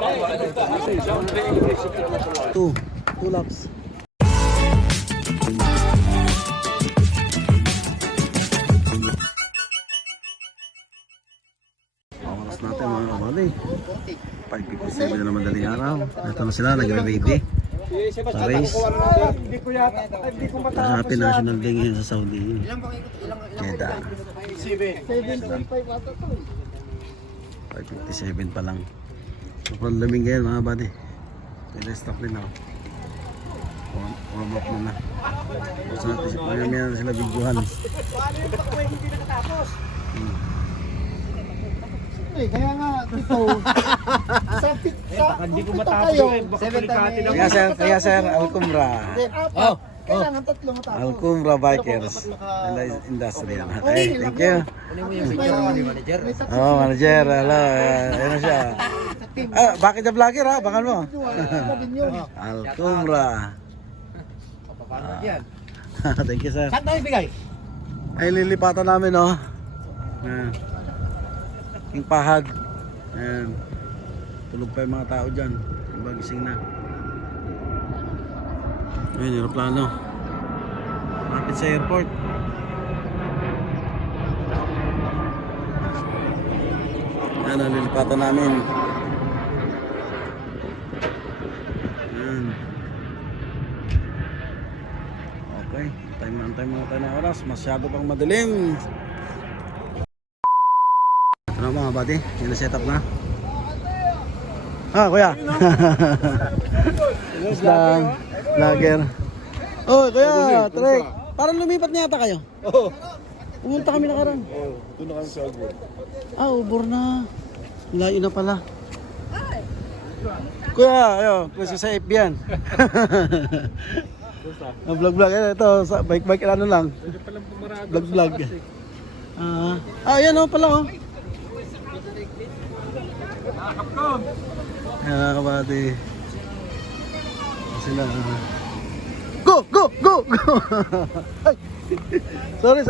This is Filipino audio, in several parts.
Two laps. Oras natin mga kabady. 5:57 na madaling araw. Ito na sila, nagre-ready sa race. Happy National Day ngayon sa Saudi. Jeddah. 5:57 pa lang. Sobrang lamig ngayon mga buddy. Nire-stop din ako. Warm up muna. Gusto natin na sila videohan. Kaya nga dito hindi ko matapos Kaya sir, Al-Kumra. kailangan tatlong matapos. Al-Kumra Bikers Industry. Hey, thank you. Oh, manager. Hello. Ayan na siya. Bakit na vlogger ha? Bangan mo. Al-Kumra. Thank you sir. Saan tayo bigay? Ay lilipatan namin oh. Yung pahad. Ayan. Tulog pa yung mga tao dyan. Bagising na. Ayun, aeroplano. Malapit sa airport. Ayan, nalilipatan namin. Ayan. Okay. Antay muna tayo ng oras. Masyado pang madilim. Ito na mga buddy. Yan na setup na. Kuya. Islang. Vlogger. Oh, kuya. Trek. Parang lumipat na yata kayo. Oo. Pumunta kami nakaraan. Oo. Doon na kami sa Ubor. Ubor na. Layo na pala. Kuya, ayo. Kuya sa FB yan. Vlog. Ito, sa bike ano lang. Vlog. Ayan o pala o. Ayan kabati. Sila. Go! Ay! Sorry.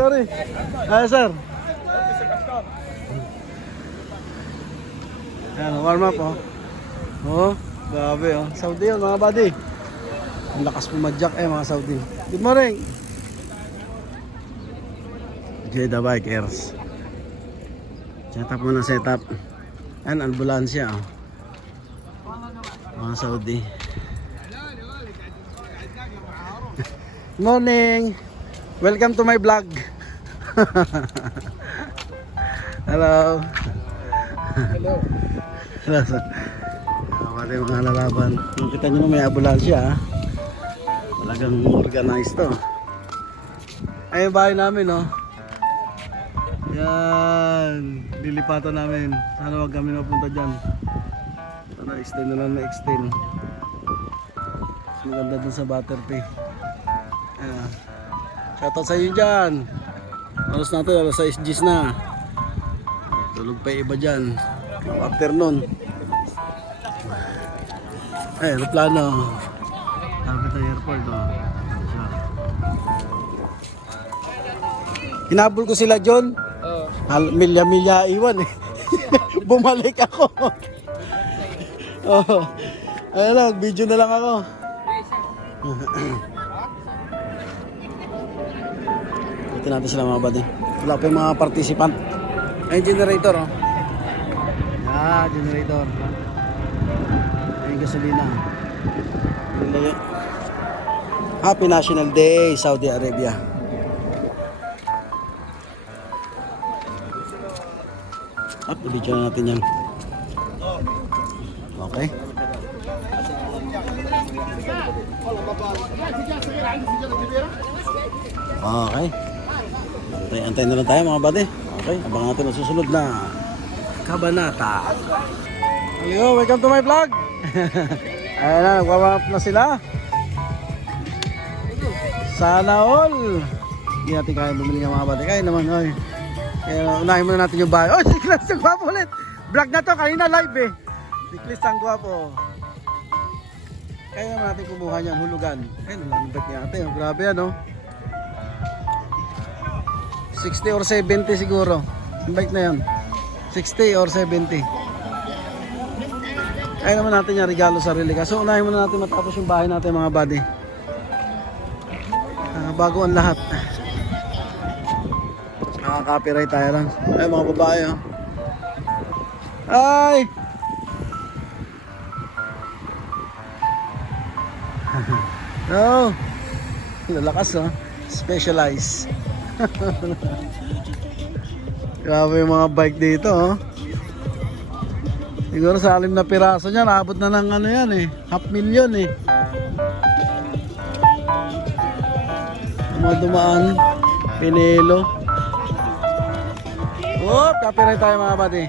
Sir. Ayan, warm up oh. Oh, grabe oh. Saudi yun mga buddy. Ang lakas pumadyak mga Saudi. Good morning. Jeddah Bikers. Setup muna setup. Ayan, ambulansya oh. Mga Saudi. Morning. Welcome to my vlog. Hello. Hello sir. Pati mga lalaban. Kung kita nyo may ambulansya talagang organized to. Ay yung bahay namin oh. Yan. Lilipatan namin. Sana wag kami mapunta dyan. Sana extend na lang extend. Mas maganda dun sa Butterfly. Shoutout sa inyo dyan. Alas natin, alas 6 Gs na. Tulog pa yung iba dyan. Afternoon. Ay, aeroplano. Tapos ang airport oh. Hinabol ko sila John. Milya iwan eh. Bumalik ako. Oh. Ayun lang, video na lang ako. Ito natin sila mga buddy. Wala pa yung mga participant. Ayun generator oh. Generator. Ayun gasolina. Happy National Day, Saudi Arabia. I-video na natin yan. Okay. Okay. Antay na lang tayo mga buddy. Okay, abangan natin ang susunod na kabanata. Hello, welcome to my vlog. Ayan na, nagwa-warm up na sila. Sana all. Hindi natin kaya bumili ng mga buddy. Kaya naman, oy. Kaya unahin muna natin yung bahay. Oh, si Clas ang gwapo ulit. Vlog na to, kanina live eh. Si Clas ang gwapo. Kaya naman natin kumuha niyan, hulugan. Ayun, lalambit niya natin. Grabe yan, oh. 60 or 70 siguro. Yung bike na yan. 60 or 70. Kaya naman natin yung regalo sarili ka. So unahin muna natin matapos yung bahay natin mga buddy. Bago ang lahat. Nakaka-copyright tayo lang. Ay mga babae oh. Ay! Oh! Lalakas oh. Specialized. Grabe yung mga bike dito oh. Siguro sa alim na piraso niya, naabot na ng ano yan eh. 500,000 eh. Mga dumaan. Pinelo. Oh, copyright tayo mga buddy.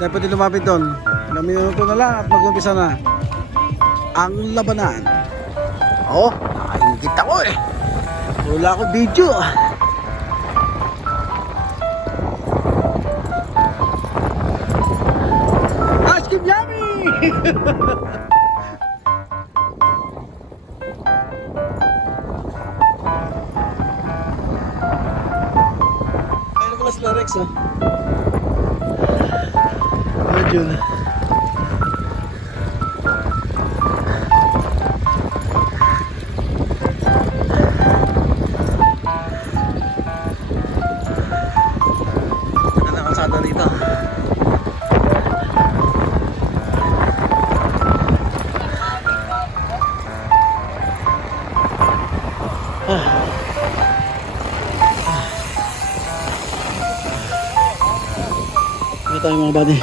Dahil pwede lumapit doon. Ilang minuto na lang at mag-umpisa na ang labanan. Oh, nakaingit ako eh. Wala ako video. Ice cream yummy! Ay, naman sila Rex oh. Medyo na. Ganda ng kalsada rito. Ito tayo mga buddy.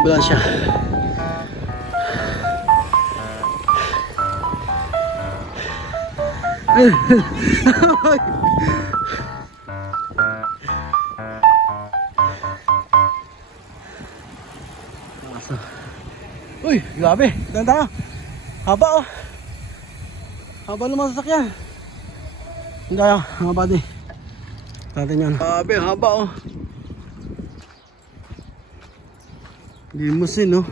Bulan siya. Uy, grabe. Ganda. Haba oh. Haba naman sa sakyan. Hindi tayo, mga buddy. Natin yan. Grabe, haba oh. Limousine no.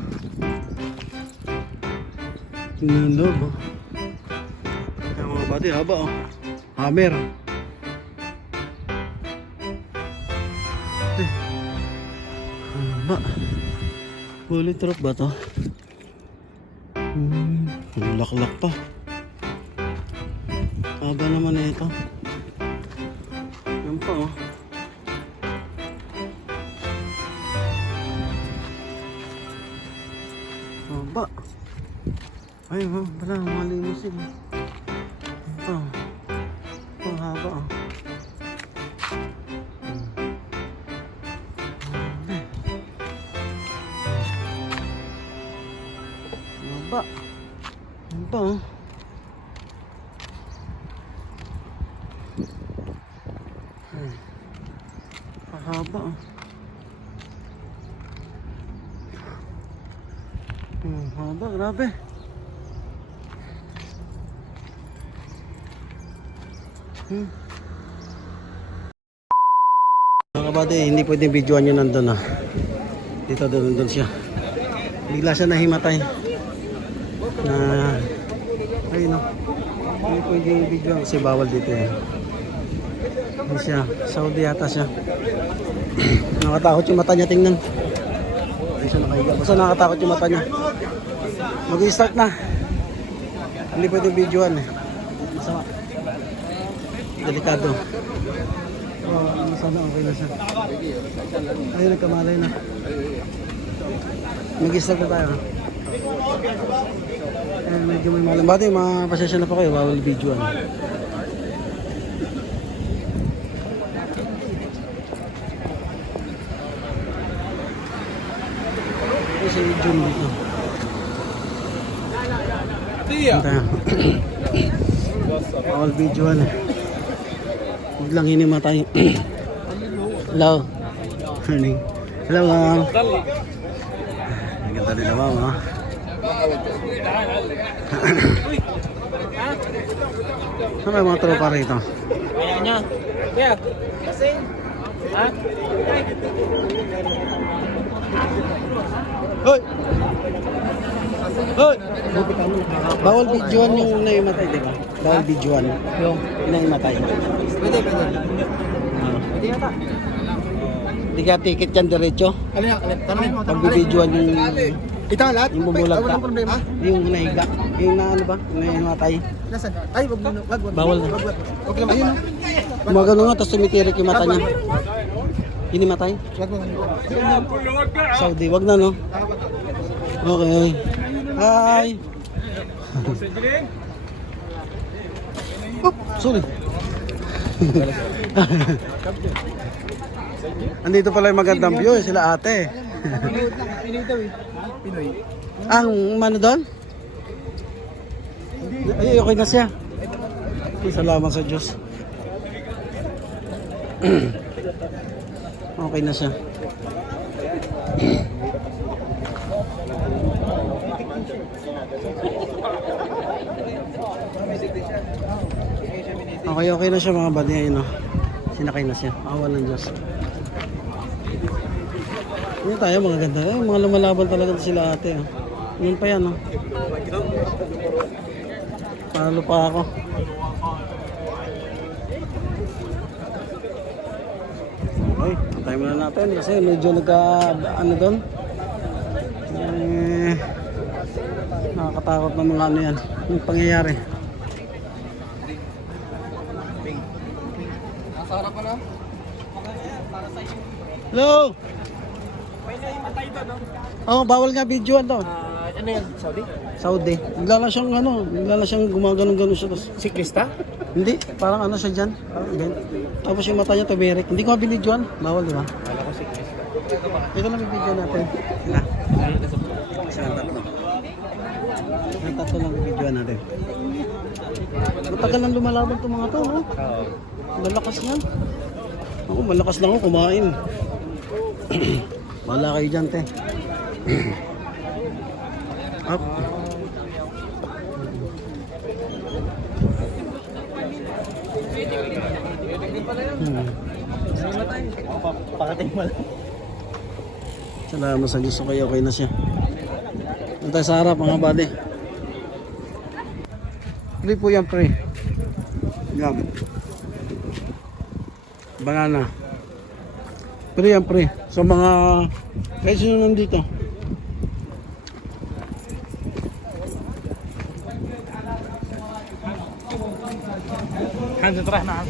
Tingnan yung loob oh. Kaya mga buddy, haba oh. Hammer. Haba. Bullet truck ba to? Laklak pa. Haba naman na ito. Yan pa oh. Haba. Ay, wala, malimusin. Ito. Ito, haba. Haba. Ito. Haba. Haba, grabe. Mga kabady, hindi pwedeng videoan nyo nandun ah. Dito doon siya. Bigla siya nahimatay. Ayun no. Hindi pwedeng videoan kasi bawal dito yan. Ano siya? Saudi yata siya. Nakatakot yung mata niya, tingnan. Ay siya nakahiga. Basta nakatakot yung mata niya. Mag-i-start na. Hindi pwedeng videoan eh. Masama. Delikado. Sana okay na siya. Ayun, nagkamalay na. Mag-i-start na tayo. Medyo may malam. Bati, pasensya na po kayo. Bawal video. Si Jun dito. Bawal video. Huwag lang hinimatay. Hello. Morning. Hello, ma'am. Ang ganda nila, ma'am, ha? Saan may mga tropa rito? Kaya niya. Kaya. Kasi. Ha? Hoy! Hoy! Bawal videoan yung naimatay, di ba? Bawal videoan yung naimatay. Pwede. Pwede yata. Hindi ka ticket yan diretso. Ano yan? Tanongin mo. Pagbibidyoan yung... Ito lahat? Yung bumulag ka. Walang problema. Yung nahiga. Yung na ano ba? Naimatay. Nasaan? Ay, wag. Bawal na. Wag lang. Ayun. Gumagano nga, tapos tumitirik yung mata niya. Hinimatay? Wag mo. Saudi, wag na no? Okay. Hi! Oh, sorry. Andito pala yung magandang view, sila ate. Pinoy daw eh. Pinoy. Ang mano doon? Ay, okay na siya. Salamat sa Diyos. Okay na siya. Okay na siya mga buddy. Ayun, no? Sinakay na siya. Awa ng Diyos. Hindi tayo mga ganda. Mga lumalaban talaga sila ate. Oh. Yun pa yan. Oh. Palo pa ako. Okay, antay muna natin kasi medyo ano doon. Nakakatakot ng mga ano yan. Yung pangyayari. Nasarap pa na? Hello! Oh, bawal nga videoan daw. Ano yan? Saudi? Saudi. Bigla siyang gumaganon-ganon siya. Siklista? Hindi, parang ano siya dyan. Parang ganyan. Tapos yung mata niya tumirik. Hindi ko binidyoan. Bawal, di ba? Wala ko siklista. Ito lang yung video natin. Sila. Silang tatlo. Silang tatlo lang yung video natin. Matagal lang lumalaban itong mga to, no? Oo. Malakas yan. Ako, malakas lang ako kumain. Wala kayo dyan, te. Up. Pakating mo lang. Salamat sa Diyos. Okay na siya. Antay sa harap mga buddy. Pre po yan, pre. Yan. Banana. Pre yan, pre. So mga kahit sino nandito. Hands try na.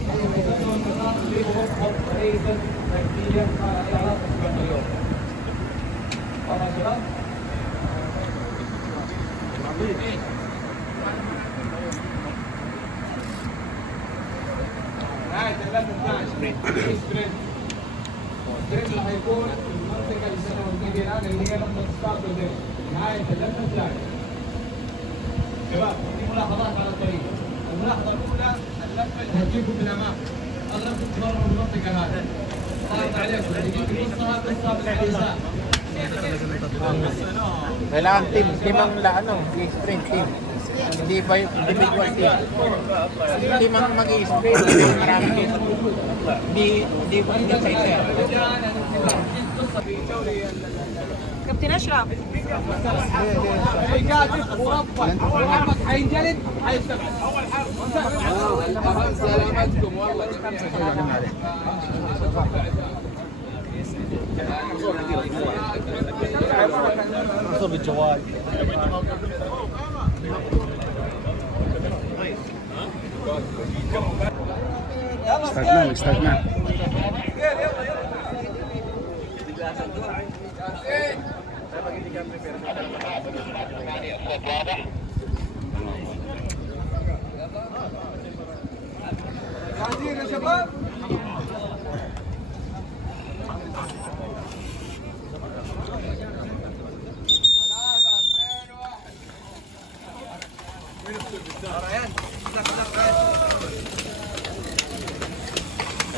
Kailangan team ang sprint team. Hindi ba yung individual team? Team ang mag-i-sprint, maraming team. Hindi chaser. Captain Ashraf. Start na.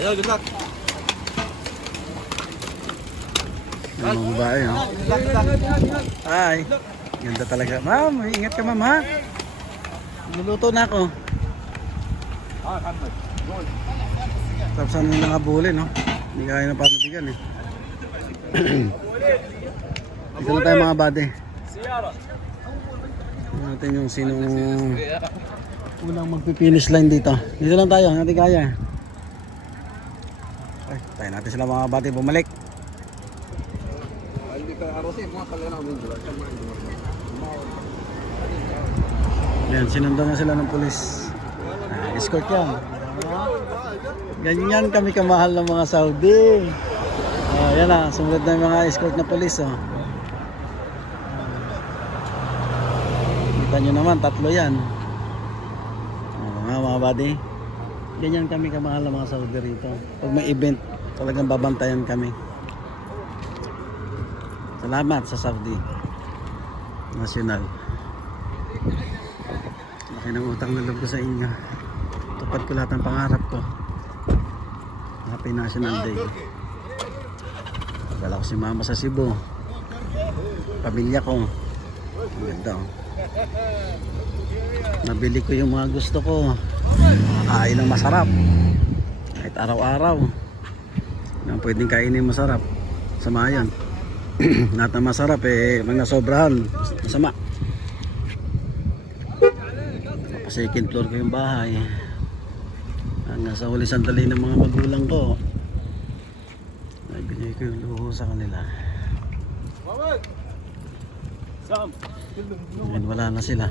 Ayun, good luck. Ang mga babae, oh. Ay, ganda talaga. Ma'am, ingat ka ma'am ha. Luluto na ako. Tapos ano yung nakabuli, no? Hindi kaya na panubigan eh. Dito na tayo mga bade. Tignan natin yung sinong unang magpipinish line dito. Dito lang tayo, natin kaya. Ay, tayo natin sila mga bade bumalik. Hindi ka arosin, mga kalena mo. Yan, sinundan na sila ng pulis. Escort yan. Ganyan kami kamahal ng mga Saudi. Yan na, sumunod na yung mga escort na pulis. Kita nyo naman, tatlo yan. Mga buddy. Ganyan kami kamahal ng mga Saudi rito. Pag may event, talagang babantayan kami. Salamat sa Saudi National. Laki ng utang na loob ko sa inyo. Tupad ko lahat ng pangarap ko. Happy National Day. Dala ko si mama sa Cebu. Pamilya ko. Ang ganda, oh. Nabili ko yung mga gusto ko. Makakain ng masarap. Kahit araw-araw. Yung pwedeng kainin masarap. Sama yan. Lahat ng masarap eh, pag nasobrahan, masama. Second floor ko yung bahay. Hanggang sa huli sandali ng mga magulang ko, naibigay ko yung luho sa kanila. Ngayon wala na sila.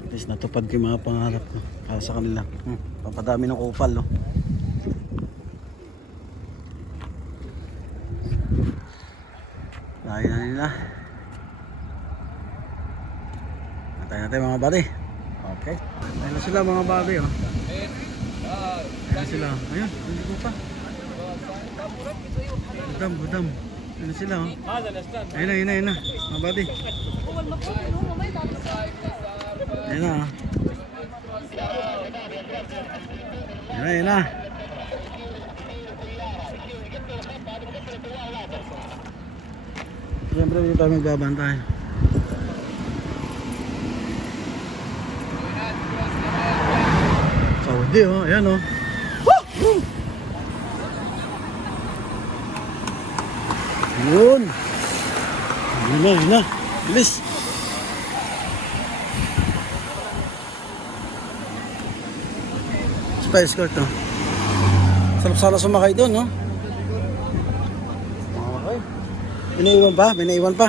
At least natupad ko yung mga pangarap ko para sa kanila. Papadami ng kupal, no? Layo na nila. Natay natin mga buddy. Okay. Ayun na sila mga buddy, oh. Ayun na sila. Ayun, hindi ko pa. Budam. Ayun na sila, oh. Ayun na. Mga buddy. Ayun na, oh. Ayun na. Siyempre dito tayo magbabantay. Saudi, oh, ayan, oh. Woo! Yun. Yun na. Bilis. Spice Court, oh. Sarap sana sumakay doon, no? Okay. Binaiwan pa.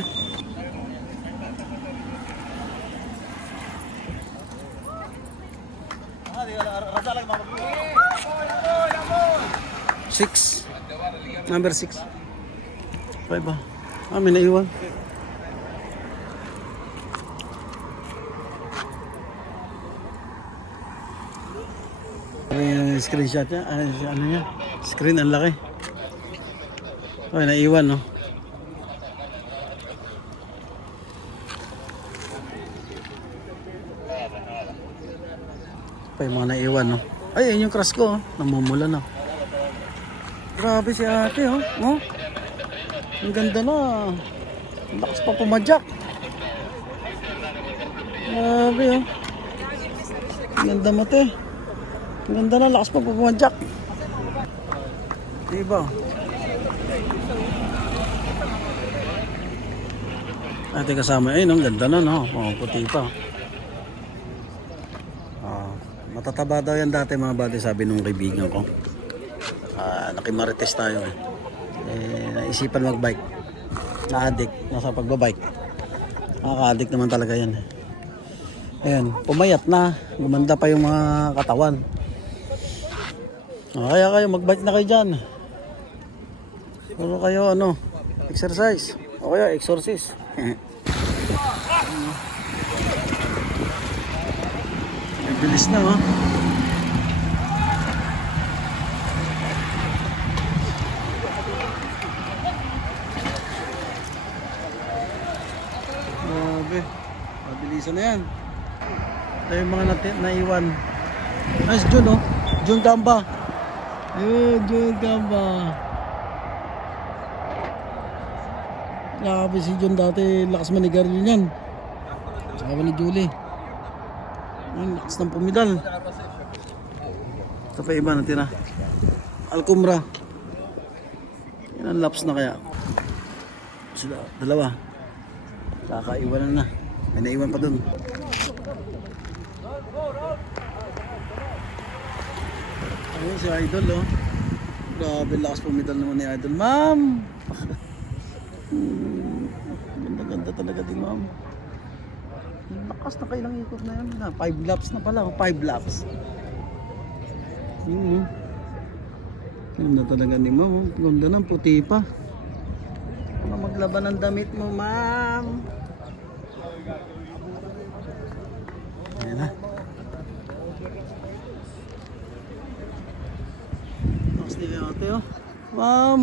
Number 6. Okay ba? May naiwan. Yung screenshot niya. Ano niya? Screen ang laki. Okay, naiwan, no? Pa yung mga naiwan, no? Ay, yun yung crush ko, oh. Namumula na. Grabe si ate, oh. Oh. Ang ganda na. Ang lakas pa pumadyak. Grabe, oh. Ang ganda mate. Ang ganda na, lakas pa pumadyak. Diba? Ate kasama, ayun, ang ganda na, no? Oh, puti pa. Matataba daw yan dati mga buddy, sabi nung kaibigan ko. Nakimarites tayo eh. Naisipan magbike. Na-addict, nasa pagbabike. Nakaka-addict naman talaga yan. Ayan, pumayat na. Gumanda pa yung mga katawan. Kaya kayo, magbike na kayo dyan. Puro kayo exercise. O kaya, exorcist. Ang bilis na, oh. Grabe. Mabilisan na yan. Ito yung mga naiwan. Nice, Jun, oh. Jun Gamba. Yun, Jun Gamba. Grabe si Jun dati. Lakas manigarilyo niyan. Sabi ni Julie. Ang lakas ng pumidal. Ito pa iba natira. Alcumra. Yan ang laps na kaya. Sila, dalawa. Kakaiwanan na. May naiwan pa dun. Ayun si Idol, oh. Grabe lakas pumidal naman ni Idol. Ma'am! Ganda-ganda talaga din, ma'am. Lakas na kailang ikot na yan. 5 laps na pala. 5 laps. Ganda talaga ni ma'am. Ganda ng puti pa. Ano maglaban ng damit mo, ma'am? Ayan na. Lakas nila yung ate, oh. Ma'am!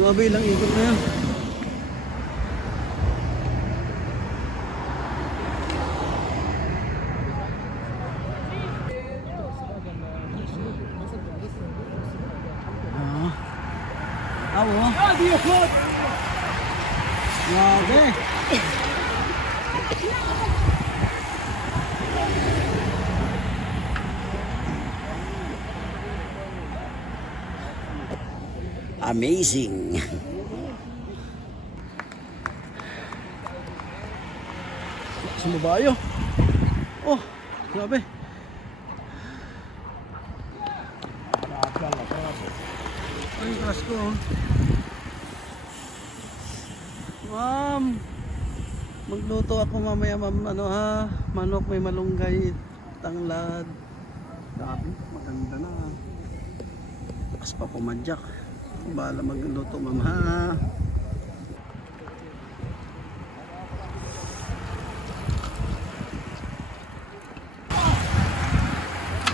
Grabe ilang ikot na yan. Awo. Grabe. Amazing. Sumabayo. Oh, grabe. Ay, keras ko. Ma'am, magluto ako mamaya, ma'am. Ano ha? Manok may malunggay, tanglad. Grabe, maganda na. Lakas pa pumadyak. Bahala magluto, ma'am ha.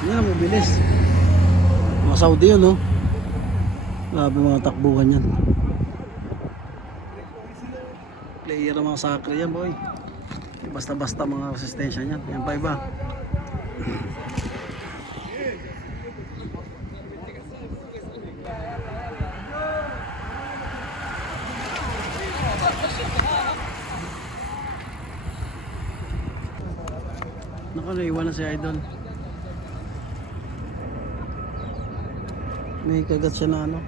Yan ang mabilis. Mga Saudi yun, no? Grabe mga takbuhan yan. Player ang mga sakre yan, boy. Basta-basta mga resistensya yan. Yan pa iba. Naku, naiwan na si Idol. May kagat siya na ano,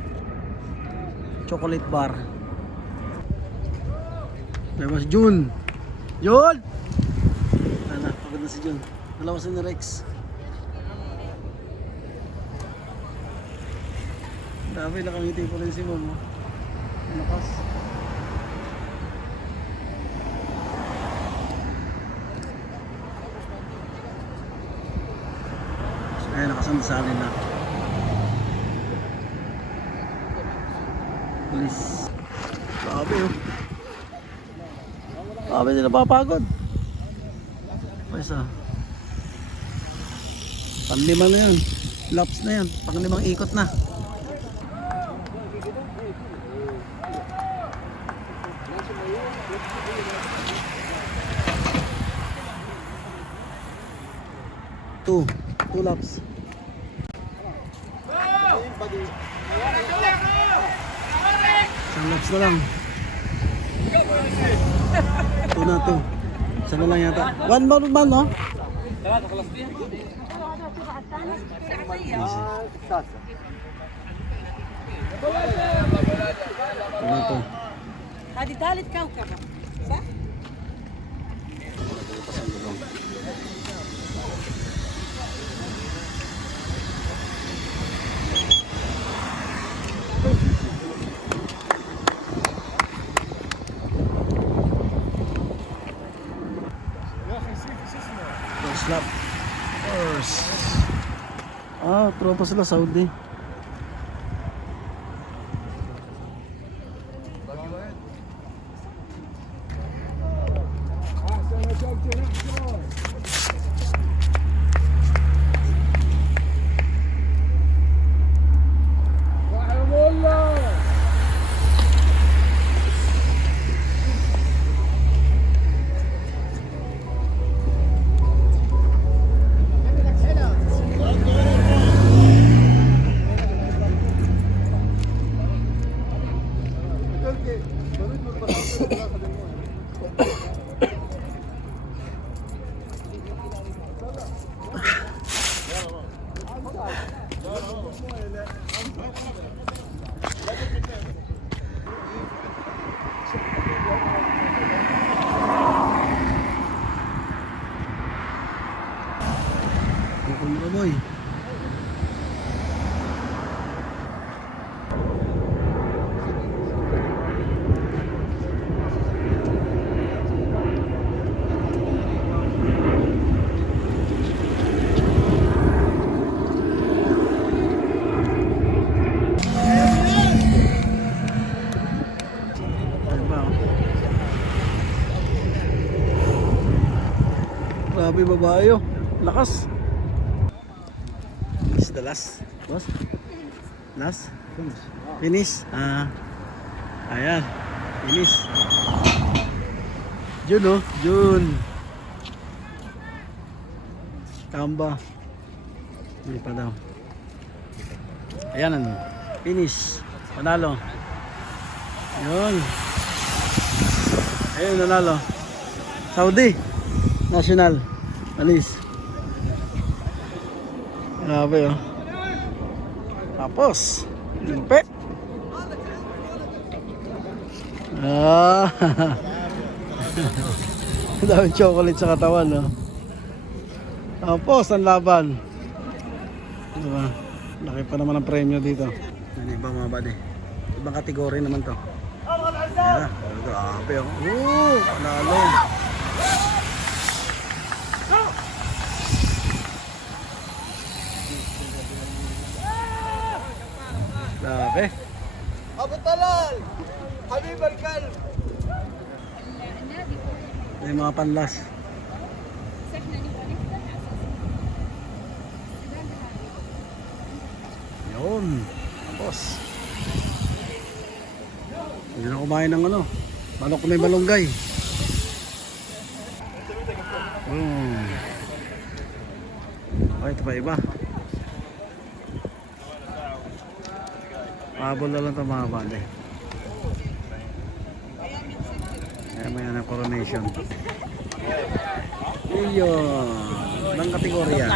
chocolate bar. Diba si Jun? Jun! Ano, pagod na si Jun. Dalawa si Rex. Dami, nakangiti po rin si Mom. Lakas. Ayan, nakasandasali na. Please. Grabe, oh. Grabe, hindi napapagod. Paisa. Panlima na yan. Laps na yan. Panglimang ikot na. Two laps. Isang laps na lang. Ito na to. Isa na lang yata. One more man, no? Ito na to. هذه ثالث كوكبة صح؟ First lap. First. Ah, tropa sila Saudi. Bukol mo boy. Grabe babae oh. Lakas. Is the last? Boss? Last? Finish? Ayan. Finish. Jun oh. Jun. Tamba. Hindi pa daw. Ayan ano. Finish. Panalo. Yun. Ayun nanalo. Saudi. National. Alis. Grabe oh. Tapos. Limpe. Daming chocolate sa katawan oh. Tapos ang laban. Diba? Laki pa naman ang premyo dito. Yan ibang mga body. Ibang kategory naman to. Ayan. Grabe oh. Panalo. Grabe. Abu Talal! Habib Barkal! May mga panlas. Yun. Tapos. Hindi na kumain ng ano. Manok na may malunggay. Okay, ito pa iba. Pabol na lang ito mga bande. Kaya may ano, coronation. Iyon. Ilang kategorya.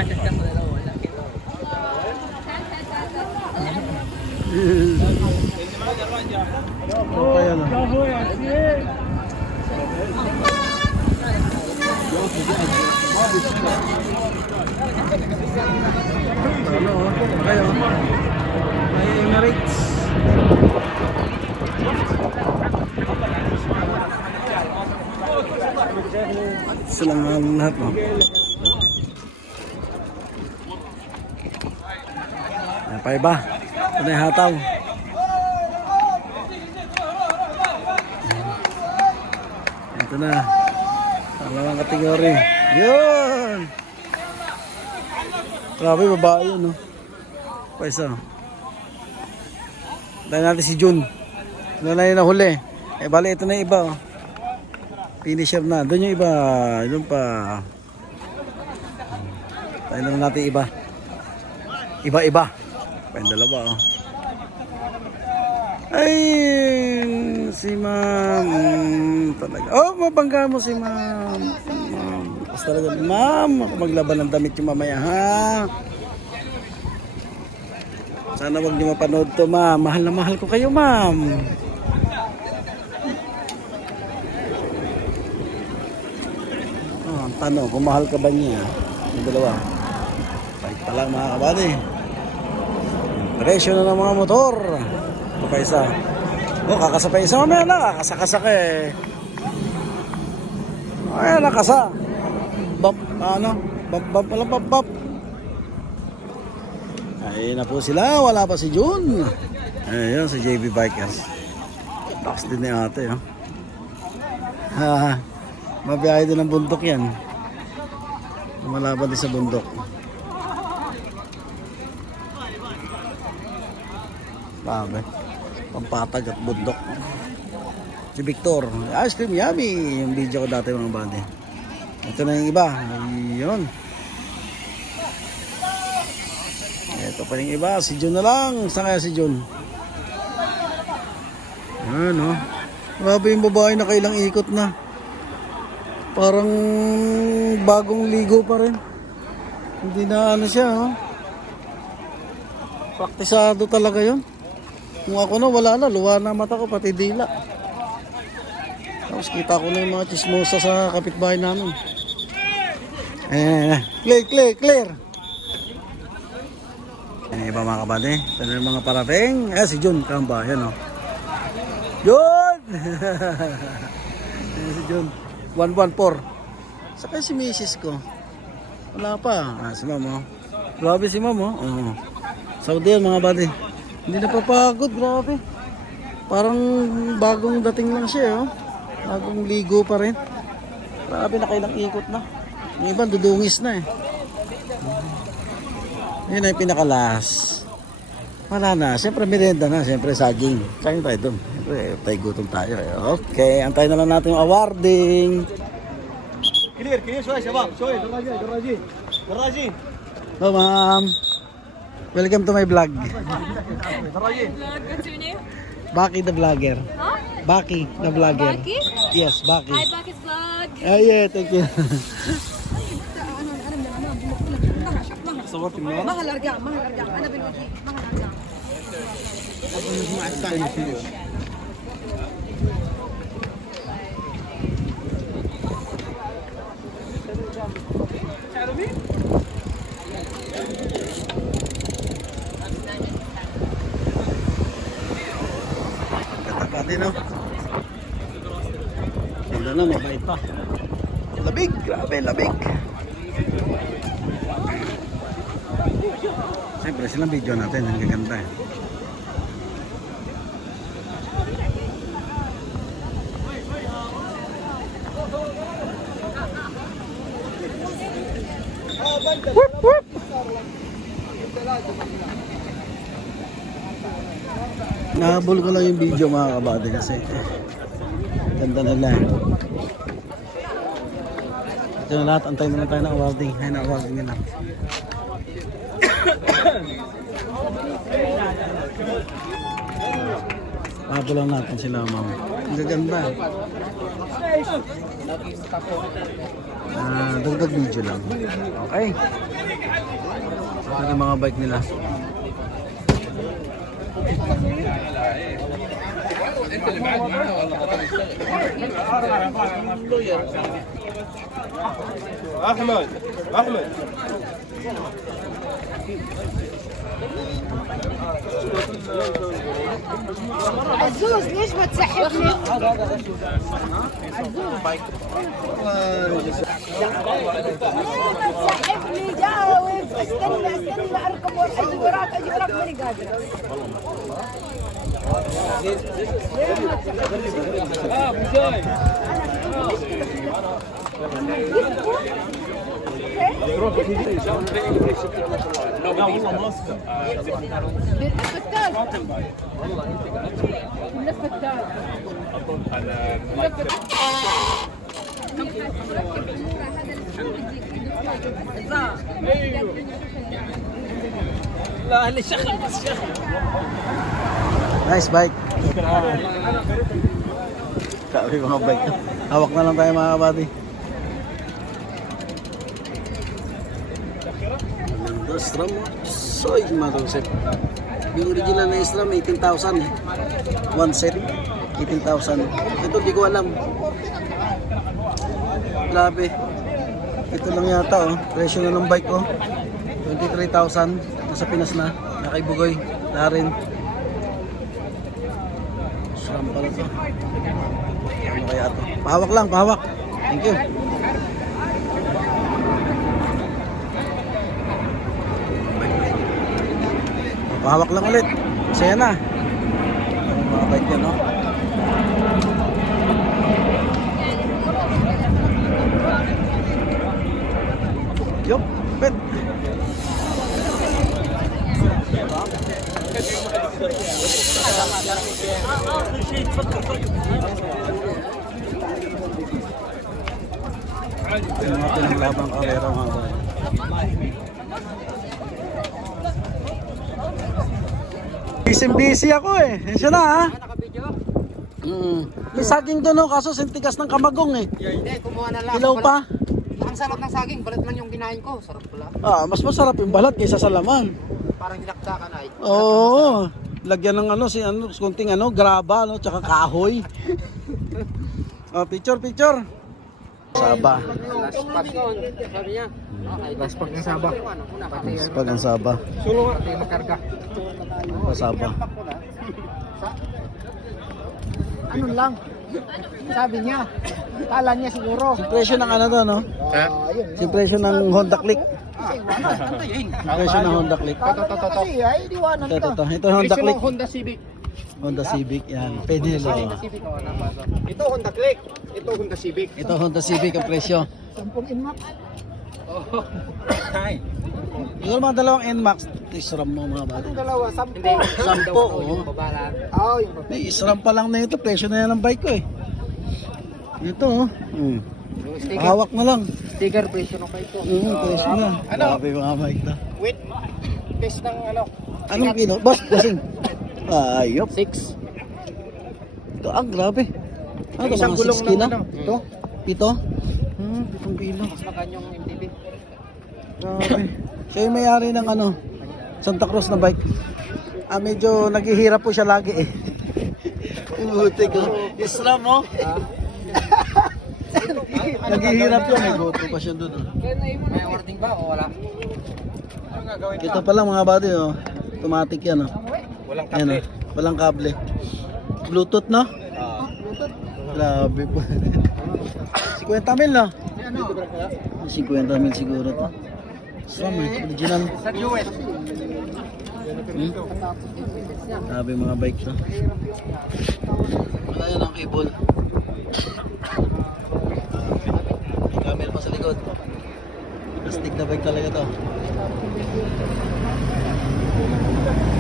Ano pa yan? Ano? Kayo? Ay, Emirates. Silang lahat mo. Yan pa iba. Ito na yung hataw. Ito na. Dalawang kategori. Yun! Grabe, babae yun, no? Pa isa. Dahil natin si Jun. Ito na yung nahuli. Eh, bali, ito na yung iba, oh. Finisher na. Doon yung iba. Doon pa. Tayo naman natin iba. Iba-iba. Pa yung dalawa, oh. Ay, si ma'am. Talaga. Oh, mabangga mo si ma'am. Basta talaga, ma'am. Ako maglaban ng damit yung mamaya, ha? Sana wag niyo mapanood to, ma'am. Mahal na mahal ko kayo, ma'am. Oh, ang tanong, kung mahal ka ba niya? Yung dalawa. Balik pa lang mga kabady. Presyo na ng mga motor. Ito pa isa. Oh, kakasapay isa. Mamaya na, kakasakasak eh. Ay, nakasa. Bop, ano? Bop, wala bop. Ayun na po sila. Wala pa si Jun. Ayun, si JB Bikers. Lakas din ni ate, oh. Ha, mabiyahe din ng bundok yan. Lumalaban din sa bundok. Sabi, pampatag at bundok. Si Victor, ice cream yummy. Yung video ko dati mga bande. Ito na yung iba. Ayun. Ito pa yung iba. Si Jun na lang. Saan kaya si Jun? Ayan, oh. Grabe yung babae na kailang ikot na. Parang bagong ligo pa rin. Hindi na ano siya, oh. Praktisado talaga yun. Kung ako na, wala na. Luwa na mata ko, pati dila. Tapos kita ko na yung mga chismosa sa kapitbahay namin. Clear. Iba mga kabady. Ito na yung mga parating. Si Jun Kamba. Yan, oh. Jun! Si Jun. 114. Saka si misis ko. Wala pa. Si Ma'am, oh. Grabe si Ma'am, oh. Saudi yan mga kabady. Hindi napapagod. Grabe. Parang bagong dating lang siya, oh. Bagong ligo pa rin. Grabe, nakailang ikot na. Yung iba dudungis na, eh. Yun ay pinakalas. Wala na. Siyempre merienda na. Siyempre saging. Kain tayo doon. Siyempre tayo gutom tayo. Okay. Antayin na lang natin yung awarding. Clear, shabab. Garaji. Hello, ma'am. Welcome to my vlog. What's your name? Baki the vlogger. Huh? Baki the vlogger. Baki? Yes, Baki. Hi, Baki's vlog. Yeah, thank you. ما هالارقام انا بالوجه ما هالارقام Katapati, no? Ganda na, mabait pa. Labig, grabe, labig. Siyempre, silang video natin, ang gaganda, eh. Whoop, whoop. Nahabol ko lang yung video mga kabady kasi ganda nila, eh. Ito na lahat, antay na lang tayo ng awarding. Ayun na awarding nila. Habol lang natin sila, ma'am. Ang gaganda. Dagdag video lang. Okay. Ito yung mga bike nila. احمد عزوز ليش ما تسحبني؟ تسحبني جاوب استنى اركب اجي وراك ماني قادره لا اللي شغل بس شغل. Nice bike. Sabi mga bike. Hawak na lang tayo mga kabady. Ganda SRAM. Soy matungsip. Yung original na SRAM 18,000. One set 18,000. Ito di ko alam. Grabe. Ito lang yata, oh. Presyo na ng bike, oh. 23,000. Nasa Pinas na. Nakay Bugoy. Darin. SRAM pala to. Ano kaya to? Pahawak lang, pahawak. Thank you. Pahawak lang ulit. Saya na. Mga bike yan, no? Yung mga pinaglabang karera mga buddy. Busy ako eh. Yan siya na ha. May saging doon no, kaso sintigas ng kamagong eh. Hindi, kumuha na lang. Ilaw pa. Ang sarap ng saging, balat man yung kinain ko. Sarap pala. Mas masarap yung balat kaysa sa laman. Parang hinakdakan ay. Oo. Lagyan ng kunting graba tsaka kahoy. Picture. Saba. Last pack. Sabi niya. Last pack ng saba. Pag ang saba. Sulo nga. Pati makarga. Saba. Ano lang? Sabi niya. Kala niya siguro. Si presyo ng ano to no? Si presyo ng Honda Click. Presyo ng Honda Click. Kasi ay diwanan ka. Ito Honda Click. Honda Civic. Honda Civic yan. Pwede nila. Ito Honda Click. Ito Honda Civic. Ito Honda Civic ang presyo. 10 inmax. Siguro mga dalawang NMAX. Isram mo mga bata. Yung dalawa, 10. Hindi, 10. yung babalan. Oo, yung babalan. Isram pa lang na ito. Presyo na yan ng bike ko eh. Ito oh. Yung sticker, Hawak na lang. sticker presyo ng kayo. Presyo na. Grabe mga bike na. Wait, test ng ano? Anong kilo? Boss, bossing. Ayop. 6. Grabe. Ano Isang mga gulong 6 ng kilo? ano? Ito? 7? 7 kilo. Mas makan yung MTB. Grabe. Siya yung may-ari ng Santa Cruz na bike. Medyo naghihirap po siya lagi eh. Buti ko. Isra mo. Naghihirap yun. May goto pa siya doon. May warning ba o wala? Kita pa lang mga buddy oh. Automatic yan oh. Walang Ayan, kable. oh. Walang kable. Bluetooth no? Grabe po. 50 mil no? 50 mil siguro to. Saan original. Sa US. Grabe mga bike to. Wala yan ang cable. Camera pa sa likod. Plastic na bike talaga to.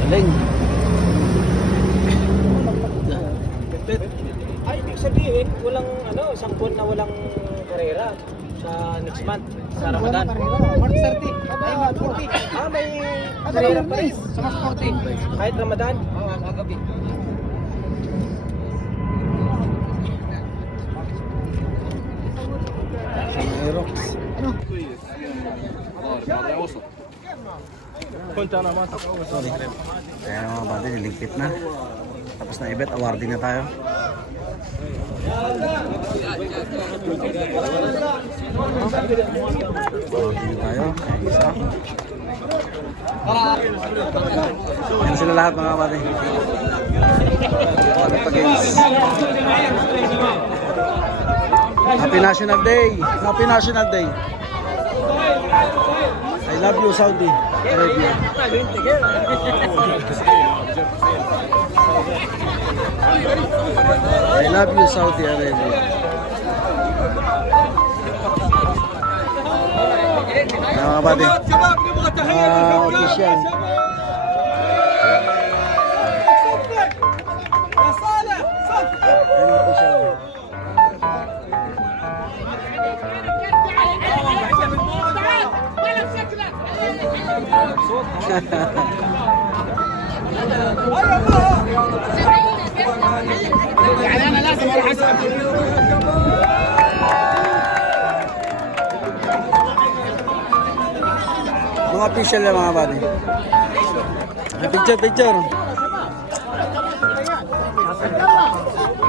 Galing. Ay, ibig sabihin, walang isang buwan na walang karera sa next month, sa Ramadan. March 30. Ay, March 40. May karera pa rin. Sa March 40. Kahit Ramadan. Oo, kagabi. Aerox. Sorry. Kaya mga bati, niligpit na. Tapos na ibet, awarding na tayo. Awarding na tayo. Isa. Yan sila lahat mga bati. Pag-games. Happy National Day! Happy National Day! I love you, Saudi Arabia. I love you, Saudi Arabia. Mga kapatid. Official. Yan official. Mga official na mga buddy. Picture.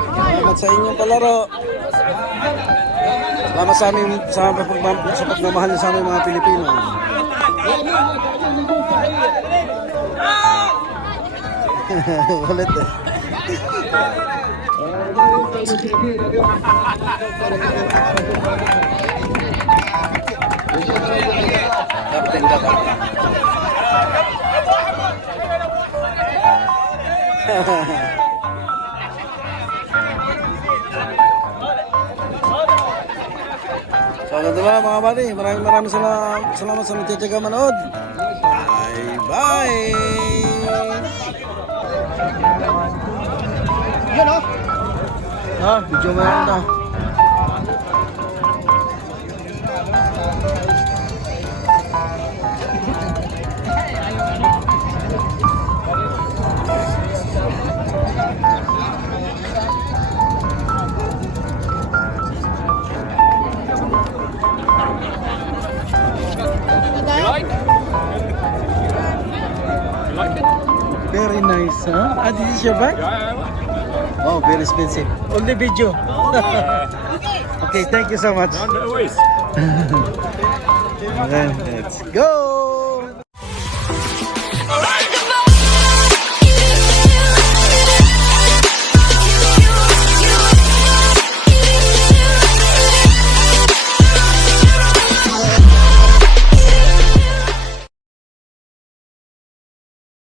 Salamat sa inyong palaro. Salamat sa amin sa pagmamahal sa aming mga Pilipino. Ulit eh. Captain ka ba? So, ganito ba mga buddy? Maraming salamat sa nagtsatsaga manood. Bye-bye! Yun oh. Ah, medyo maganda. Very nice, huh? Ah, this is your bag? Oh, very expensive. Only video. Okay, thank you so much. No worries. Then, let's go!